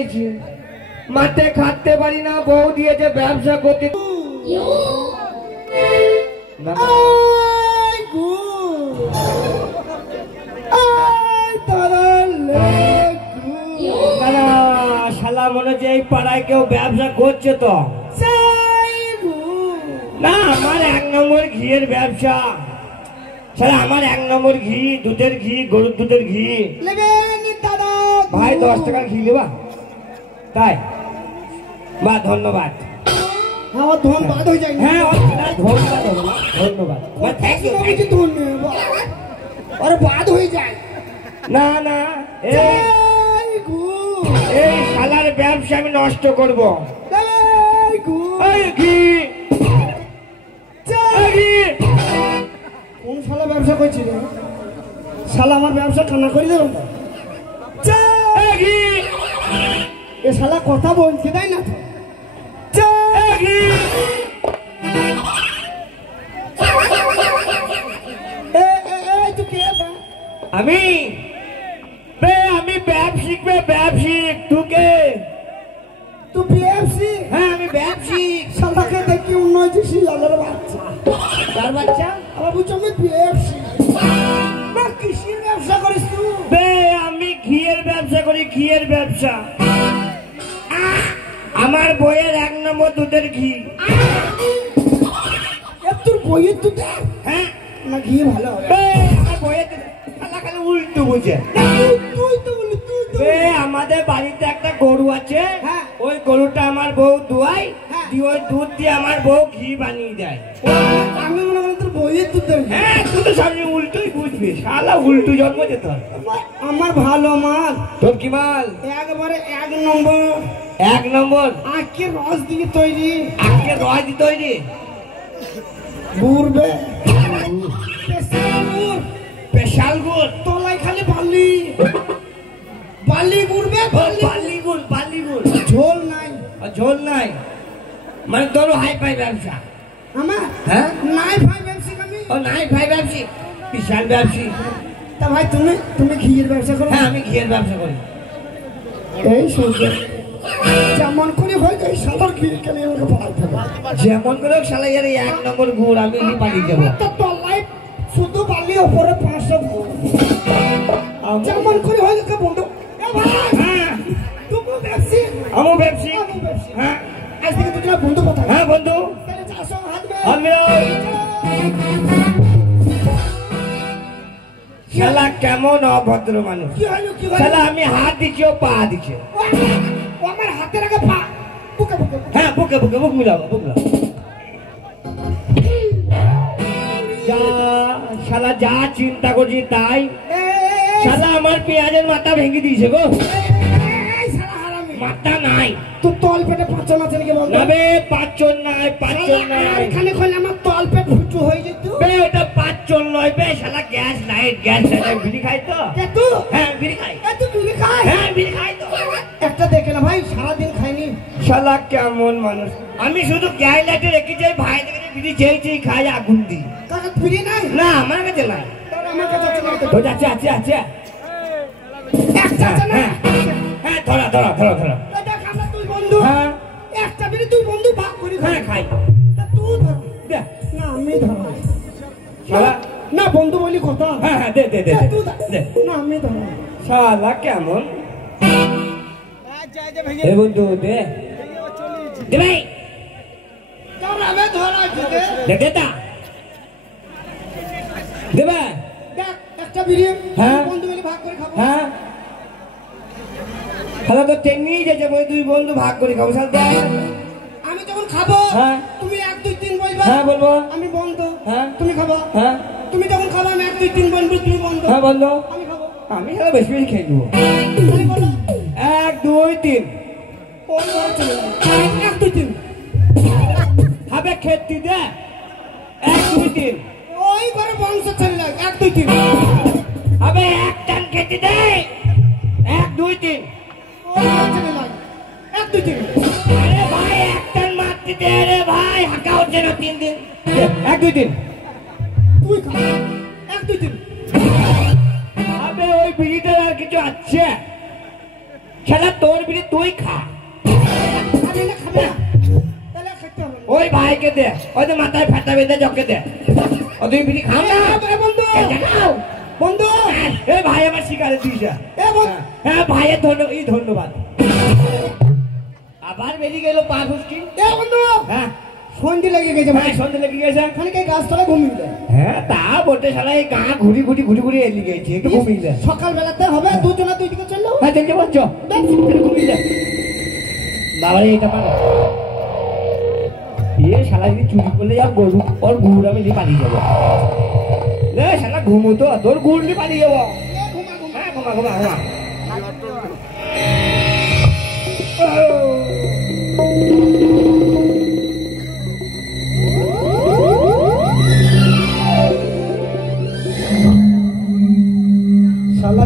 চাইছি, মাঠে খাটতে পারি না, বউ দিয়েছে ব্যবসা করতে। শালা মনে হচ্ছে এই পাড়ায় কেউ ব্যবসা করছে তো না। আমার 1 নম্বর ঘিয়ের ব্যবসা। শালা আমার 1 নম্বর ঘি, দুধের ঘি, গরুর দুধের ঘি। ভাই 10 টাকার ঘি নেবা? তাই বা ধন্যবাদ। আমার ধন্যবাদ হয়ে যায়। হ্যাঁ ধন্যবাদ, ধন্যবাদ, থ্যাংক ইউ। আরে বাদ হয়ে যায় না না, এই শালার ব্যবসা আমি নষ্ট করবো। কোন শালা ব্যবসা করছিল? শালা আমার ব্যবসা কানা করে দেব। এ শালা কথা বলছে তাই না? আমি ব্যবসায়িক, ব্যবসায়িক। তুকে তুই ব্যবসি? হ্যাঁ আমি ব্যবসায়িক। শালাকে দেখি উন্নয়নশীল শালার বাচ্চা। কার বাচ্চা? আমার বুঝছো আমি ব্যবসি। না কিসের ব্যবসা করিস তুই? আমি ঘিয়ের ব্যবসা করি, ঘিয়ের ব্যবসা। আমার বইয়ের 1 নম্বর দুধের ঘি। তোর বইয়ের দুধ? হ্যাঁ না ঘি ভালো হবে। আমার বইয়ের খালি উল্টো বুঝে। তুই তো বলি আমাদের বাড়িতে একটা গরু আছে। হ্যাঁ। ওই গরুটা আমার বউ দুয়াই, হ্যাঁ। দিয়ে ওই দুধ দিয়ে আমার বউ ঘি বানিয়ে দেয়। আমি মনে করি তোর বইয়ের দুধ। হ্যাঁ তুই তো সবই উল্টোই বুঝবি, শালা উল্টো জন্ম যেত। আমার ভালো মাল। তোর কি মাল? একবারে 1 নম্বর। 1 নম্বর আখের রস দিয়ে তৈরি। আখের রস দিয়ে তৈরি? গুড়বে স্পেশাল গুড়। তলায় খালি বালি বালি গুড়বে। বালি গুড়, বালি গুড়। ঝোল নাই। ঝোল নাই মানে তোর হাই ফাই ব্যবসা? আমার হ্যাঁ নাই ভাই ব্যবসা। আমি ও নাই ভাই ব্যবসা, বিশাল ব্যবসা। তা ভাই তুমি ঘিয়ের ব্যবসা করো? হ্যাঁ আমি ঘিয়ের ব্যবসা করি। এই শুনছে যেমন করে হয় এই সাধারণ ঘি কেনে আমাকে পাঠাতে হবে। যেমন করে শালাইয়ের 1 নম্বর গুড় আমি পাঠিয়ে দেবো। তো তলায় শুধু বালি, ওপরে 500 গুড়। যেমন করে হয় কে বন্ধু? হ্যাঁ তুমি ব্যবসা? আমি ব্যবসা। হ্যাঁ আজ থেকে তুই বন্ধু কথা। হ্যাঁ বন্ধু। শালা কেমন অভদ্র মানুষ। শালা আমি হাত দিচ্ছি, ও পা দিচ্ছে। আমার হাতের আগে পা। বুকে বুকে। হ্যাঁ বুকে বুকে, বুক মিলাবো, বুক মিলাবো। যা শালা যা চিন্তা করছি তাই। শালা আমার পেঁয়াজের মাথা ভেঙে দিয়েছে গো। মাথা নাই তোর তল পেটে পাঁচন আছে নাকি বল? না বে, পাঁচন নাই, পাঁচন নাই। এখানে খোলে আমার তল পেট ফুটু হয়ে যেত। বে ওটা পাঁচন নয় বে, শালা গ্যাস লাইট, গ্যাস লাইট। বিড়ি খাই তো? হ্যাঁ বিড়ি খাই। তুই বিড়ি খাই? হ্যাঁ বিড়ি খাই তো। একটা দেখে না ভাই, সারাদিন খাইনি। শালা কেমন মানুষ। আমি শুধু গ্যাস লাইটে রেখে যাই, ভাই দেখে বিড়ি চেয়ে চেয়ে খাই, আগুন দিই। কাকা বিড়ি নাই? না আমার কাছে নাই। আমার কাছে আছে না? তো আছে, আছে, আছে। একটা আছে না? হ্যাঁ ধরা ধরা ধরা ধরা। দেখ আমরা তুই বন্ধু। হ্যাঁ একটা বিড়ি তুই বন্ধু ভাগ করি। হ্যাঁ খাই। তুই ধর। দে না আমি ধর। শালা না বন্ধু বলি কথা। হ্যাঁ হ্যাঁ দে দে দে দে। না আমি ধর। শালা কেমন। এ বন্ধু দে দে ভাই। তোর আমি ধরা দিতে। দে দে তা দে ভাই। দেখ একটা বিড়ি হ্যাঁ বন্ধু মিলে ভাগ করে খাবো। হ্যাঁ খালা তো টেনে যাচ্ছে, বই 2 বন্ধু ভাগ করে খাবো। শালা দে। আমি যখন খাবো হ্যাঁ তুমি 1 2 3 বলবা। হ্যাঁ বলবো। আমি বন্ধু। হ্যাঁ তুমি খাবো। হ্যাঁ তুমি যখন খাবো আমি 1 2 3 বলবো, তুমি বন্ধু। হ্যাঁ বললো। আমি খাবো। আমি শালা বেশি বেশি খেয়ে নেবো। তুমি বলো 1 2 3। ওই ঘরে চলে যাও। 1 2 3 হবে খেতে দে। 1 2 3। ওই ঘরে বংশ চলে যায়। 1 2 3 হবে এক টান খেতে দে। 1 2 3। ওই ঘরে চলে যায়। 1 2 3 আরে ভাই এক টান মারতে দে রে ভাই, হাঁকা হচ্ছে না 3 দিন। 1 2 3। তুই খা। 1 2 3 হবে ওই বিড়িটার আর কিছু আছে? শালা তোর বিড়ি তুই খা। আমি না খাবে না, তাহলে খেতে হবে না। ওই ভাইকে দে, ওই যে মাথায় ফাটা বেঁধে জকে দে। ও তুই বিড়ি খাও না? এ বন্ধু, খাও। বন্ধু, এই ভাই আমার শিকারে দিয়েছে। এ বন্ধু, হ্যাঁ ভাইয়ের ধন্যবাদ। আবার বেরিয়ে গেল পা ঘুষকি। এ বন্ধু, হ্যাঁ সন্ধে লেগে গেছে ভাই। ভাই সন্ধে লেগে গেছে। খানিক গাছতলা ঘুমিয়ে দেয়। হ্যাঁ তা বটে শালা এই গা ঘুরি এলি গেছে একটু ঘুমিয়ে দে। সকাল বেলাতে হবে দুজনা দুই দিকে চললো। হ্যাঁ চলছে বলছো ঘুমিয়ে দে। বাবারে এটা মানে এ শালা যদি চুরি করলে যা গরু ওর গুড় আমি নিয়ে পালিয়ে যাবো। রে শালা ঘুমো তো তোর গুড় নিয়ে পালিয়ে যাবো। হ্যাঁ ঘুমা। শালা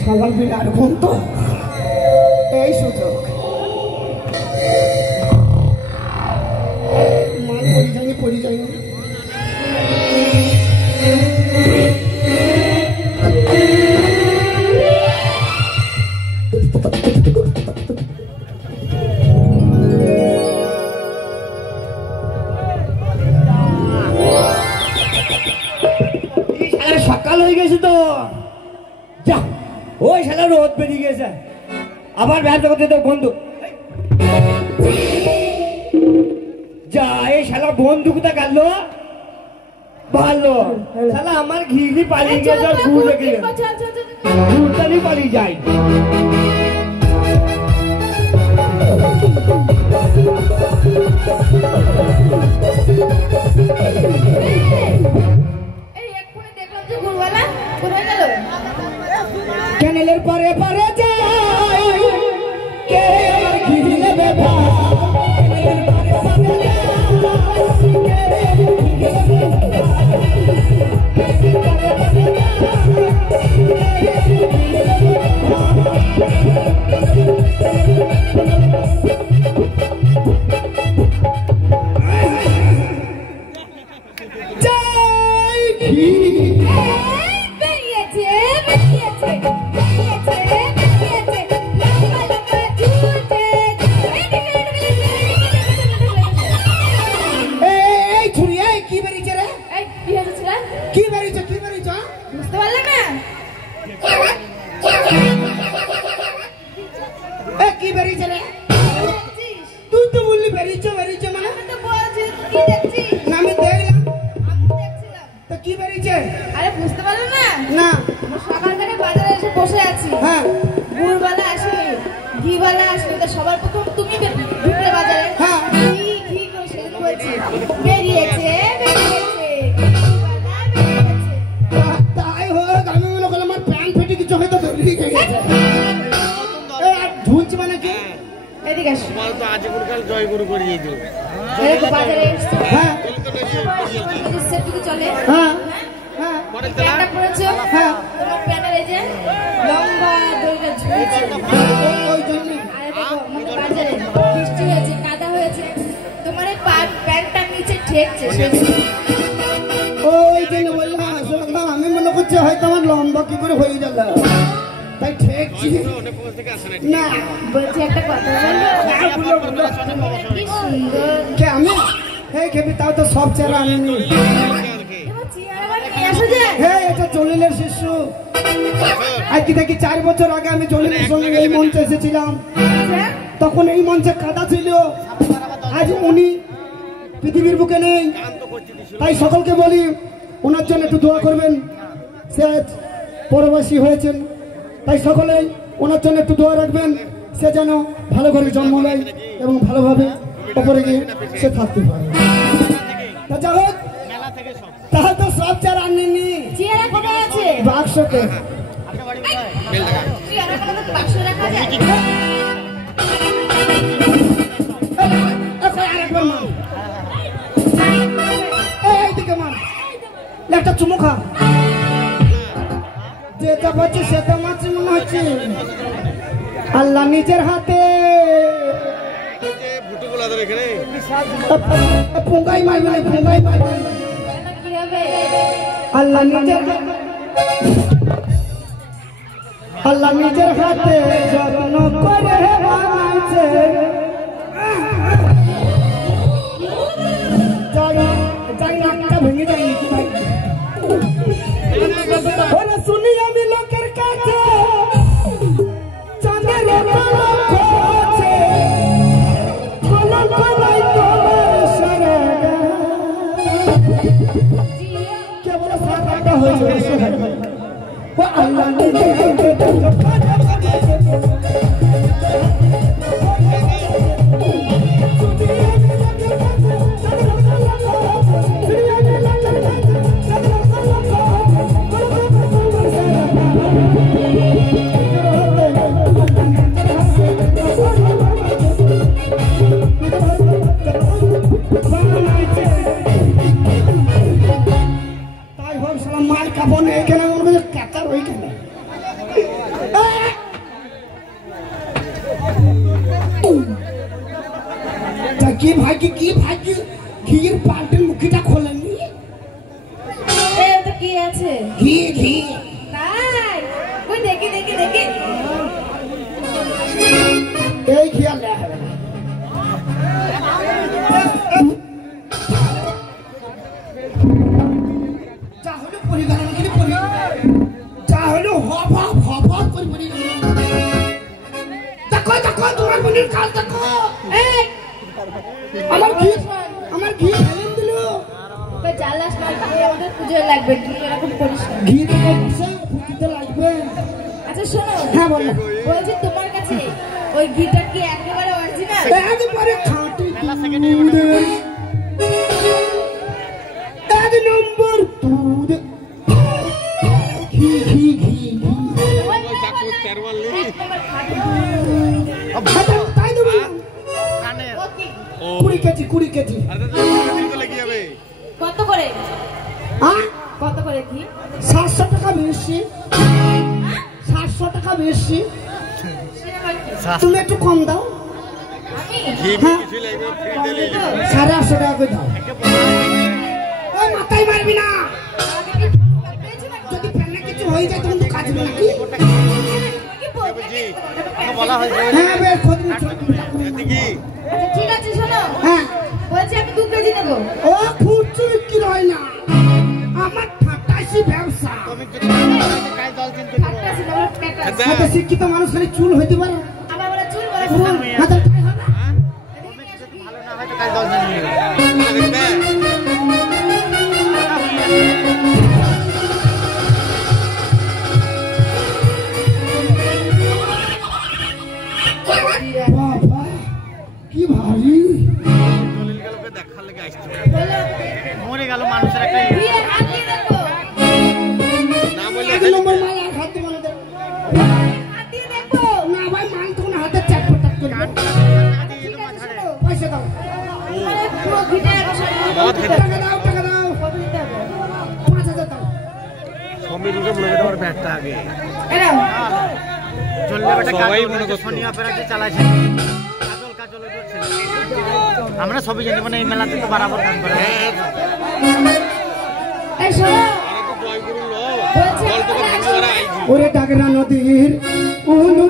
শালা বিরাট ঘুম তো, এই সুযোগ মাল পরি যায়নি। সকাল হয়ে গেছে তো যা, ওই শালা রোদ বেরিয়ে গেছে। আবার ব্যবসা করতে তো বন্ধু যা, এই শালা বন্ধুকটা কাটলো ভালো। শালা আমার ঘিলি পালিয়ে গেছে আর গুড় রেখে গেছে, গুড়টা নিয়ে পালিয়ে যায়। ক্যানেলের পারে পারে যায় কে ঘিরে নেবে ভাই, ক্যানেলের পারে পারে যায় কে ঘিরে নেবে জয় ঘি। সবার প্রথম তুমি ঢুকলে বাজারে, ঘি করে সেদিন বলছি বেরিয়েছে। তাই হোক, আমি মনে করলাম আমার প্যান্ট ফেটে কিছু হয়তো ঝুলছে মানে কি। এদিকে আসো, জয় গুরু করিয়ে দিও। বাজারে এসছো, হ্যাঁ সেটুকু চলে। হ্যাঁ প্যান্টটা পরেছো, তোমার প্যান্টের এই যে লম্বা দড়িটা ঝুলছে। ওই জন্য আরে দেখো আমাদের বাজারে বৃষ্টি হয়েছে, কাদা হয়েছে, তোমার এই প্যান্টটা নিচে ঠেকছে। ওই জন্য বললাম, আমি মনে করছি হয়তো আমার লম্বা কি করে হয়ে গেল, তাই ঠেকছি না। বলছি একটা কথা বলবো? কি সুন্দর কে আমি? হ্যাঁ খেবি, তাও তো সব চেহারা আনিনি। তোমার চেহারা নিয়ে আসো যে। হ্যাঁ এটা জলিলের শিশু। আজ কি দেখি 4 বছর আগে আমি জলিলের সঙ্গে এই মঞ্চে এসেছিলাম, তখন এই মঞ্চে কাদা ছিল। আজ উনি পৃথিবীর বুকে নেই, তাই সকলকে বলি ওনার জন্য একটু দোয়া করবেন। সে আজ পরবাসী হয়েছেন, তাই সকলেই ওনার জন্য একটু দোয়া রাখবেন। সে যেন ভালো করে জন্ম নেয় এবং ভালোভাবে ওপরে গিয়ে সে থাকতে পারে। যা হোক, তাহলে তো সব চার আনেনি। চেহারা কোথায় আছে? বাক্সতে। চেহারা কোনো বাক্স রাখা যায়? আরেকবার মান, এইদিকে মান, একটা চুমু খা। যেটা পাচ্ছি সেটা মাছ মনে হচ্ছে আল্লাহ নিজের হাতে বাজার এখানে পুঙ্গাই মারবে না, পুঙ্গাই মারবে না। কেন কি হবে? আল্লাহ নিজের হাতে যত্ন করে বানাইছে। ভেঙে যায় ওরা শুনি আমি লোকের কাছে চাঁদের কলঙ্ক আছে, কলঙ্ক নাই তোমার সারা কেবল সারাটা হয়েছে। ও আল্লাহ নিজের হাতে কি ভাগ্য ঘির পাল্টের মুখিটা খোলেনি। কি আছে? ঘি ঘি তাই ওই দেখি দেখি দেখি এই ঘি আর লেখা হবে না। যা হলো পরিবার কিন্তু যা হলো হব করে পরিবার। দেখো দেখো তোমার বোনের কাজ দেখো। এই আমার ঘি ফেলে দিল। ওই জ্বালাস না, আমাদের পুজোয় লাগবে। কি এরকম করিস না। ঘি তো ফুটিতে লাগবে। আচ্ছা শোনো, হ্যাঁ বলো। বলছি তোমার কাছে ওই ঘিটা কি একেবারে অরিজিনাল? একবারে খাঁটি দুধ, এক নম্বর দুধ, ঘি ঘি ঘি ঘি। তাই দেবো 20 কেজি। কত করে? হ্যাঁ কত করে ঘি? 700 টাকা বেশি। 700 টাকা বেশি। তুমি একটু কম দাও। হ্যাঁ 850 টাকা করে দাও। ওই মাথায় মারবি না, যদি ফেলে কিছু হয়ে যায় তখন তো কাটবে নাকি। হ্যাঁ বেশ খোঁজ আচ্ছা ঠিক আছে শোনো, হ্যাঁ বলছি আমি 2 কেজি নেবো। ও খুচরো বিক্রি হয় না, আমার ঠাটাইছি ব্যবসা। হয়তো শিক্ষিত মানুষ খালি চুল হইতে পারে, আবার বলে চুল বলে হয়তো তাই হবে। বাবা কি ভারী। মরে গেল মানুষের একটা বিয়ে হাত দিয়ে দেখো, না বলে এক নম্বর মাল আর হাত দেবো না। হাত দিয়ে দেখো। না ভাই মাল তখন হাতে চাপ পটাক করবে। ঠিক আছে শোনো, পয়সা দাও, মানে পুরো ঘিটা টাকা দাও, টাকা দাও। কত দিতে হবে? 5000 দাও। সবই রুটে বলে দেওয়ার ব্যাগটা আগে এরাও চলবে বেটা। সবাই মনে করছে সোনি অপেরাতে চালাছে কাজল ওদের ছেলে। আমরা সবই জানি, মানে এই মেলাতে তো বরাবর কাজ করে। এই শোনো, জয়গুরু লো বলছি বল তোকে ভাঙি ওরা আইছি। ওরে ডাগরা নদীর উলু